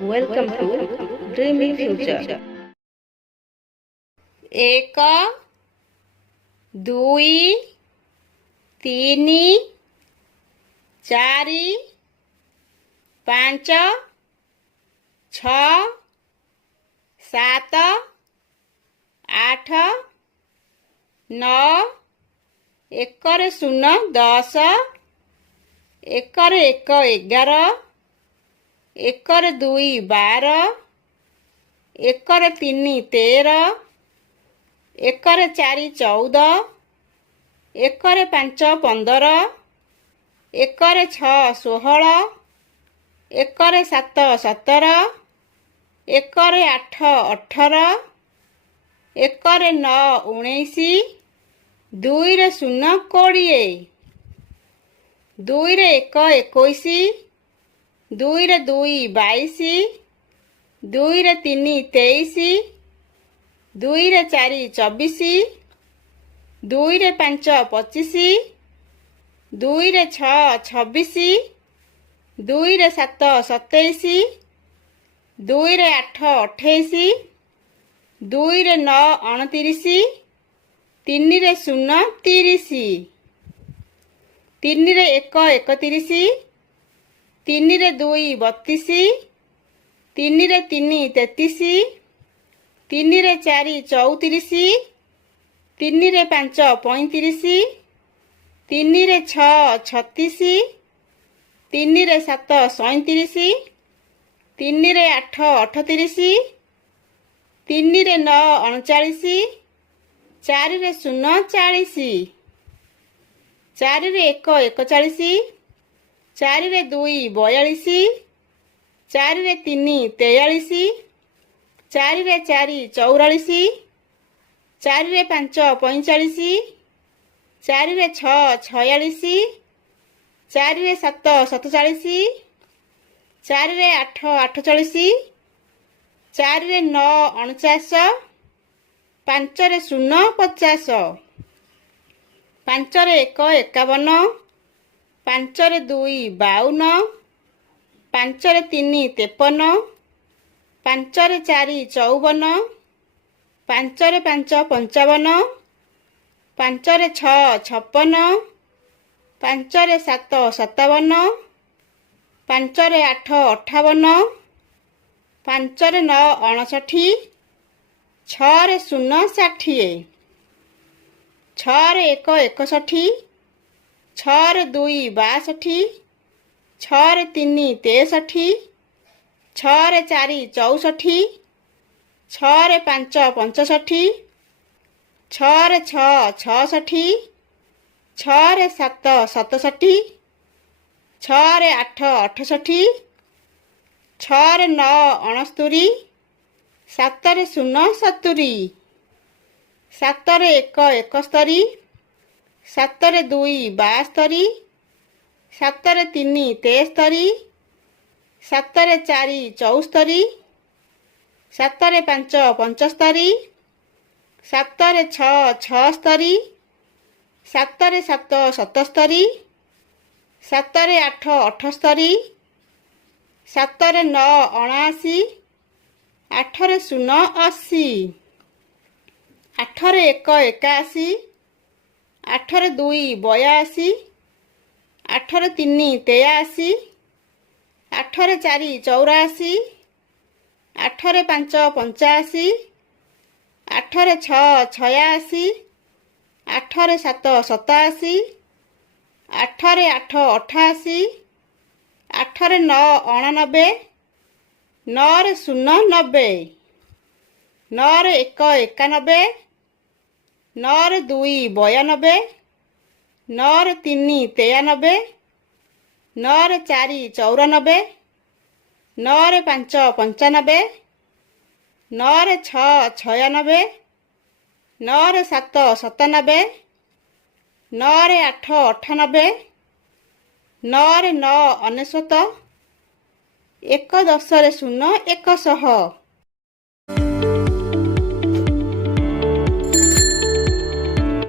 Welcome to Dreamy Future. ଏକ ଦୁଇ ତିନି ଚାରି ପାଞ୍ଚ ଛଅ ସାତ ଆଠ ନଅ ଏକରେ ଶୂନ 10 ଏକରେ 1 11 ଏକରେ 2 12 ଏକରେ 3 13 ଏକରେ 4 14 ଏକରେ 5 15 ଏକରେ 6 16 ଏକରେ 7 17 ଏକରେ 8 18 ଏକରେ 9 19 ଦୁଇରେ 0 20 ଦୁଇରେ 1 21 ଦୁଇରେ 2 22 ଦୁଇରେ 3 23 ଦୁଇରେ 4 24 ଦୁଇରେ 5 25 ଦୁଇରେ 6 26 ଦୁଇରେ 7 27 ଦୁଇରେ 8 28 ଦୁଇରେ 9 29 ତିନିରେ 0 30 ତିନିରେ 1 31 ତିନିରେ 2 32 ତିନିରେ 3 33 ତିନିରେ 4 34 ତିନିରେ 5 35 ତିନିରେ 6 36 ତିନିରେ 7 37 ତିନିରେ 8 38 ତିନିରେ 9 39 ଚାରିରେ 0 40 ଚାରିରେ 1 41 ଚାରିରେ 2 42 ଚାରିରେ 3 43 ଚାରିରେ 4 44 ଚାରିରେ 5 45 ଚାରିରେ 6 46 ଚାରିରେ 7 47 ଚାରିରେ 8 48 ଚାରିରେ 9 49 ପାଞ୍ଚରେ 0 50 ପାଞ୍ଚରେ 1 51 ପାଞ୍ଚରେ 2 52 ପାଞ୍ଚରେ 3 53 ପାଞ୍ଚରେ 4 54 ପାଞ୍ଚରେ 5 55 ପାଞ୍ଚରେ 6 56 ପାଞ୍ଚରେ 7 57 ପାଞ୍ଚରେ 8 58 ପାଞ୍ଚରେ 9 59 ଛଅରେ 0 60 ଛଅରେ 1 61 ଛଅରେ 2 62 ଛଅରେ 3 63 ଛଅରେ 4 64 ଛଅରେ 5 65 ଛଅରେ 6 66 ଛଅରେ 7 67 ଛଅରେ 8 68 ଛଅରେ 9 69 ସାତରେ 0 70 ସାତରେ 1 71 ସାତରେ 2 72 ସାତରେ 3 73 ସାତରେ 4 74 ସାତରେ 5 75 ସାତରେ 6 76 ସାତରେ 7 77 ସାତରେ 8 78 ସାତରେ 9 79 ଆଠରେ 0 80 ଆଠରେ 1 81 ଆଠରେ 2 82 ଆଠରେ 3 83 ଆଠରେ 4 84 ଆଠରେ 5 85 ଆଠରେ 6 86 ଆଠରେ 7 87 ଆଠରେ 8 88 ଆଠରେ 9 89 9ରେ 0 90 9ରେ 1 91 9ରେ 2 92 9ରେ 3 93 9ରେ 4 94 9ରେ 5 95 9ରେ 6 96 9ରେ 7 97 9ରେ 8 98 9ରେ 9 ଅନେଶ୍ୱତ 1 10ରେ 0 100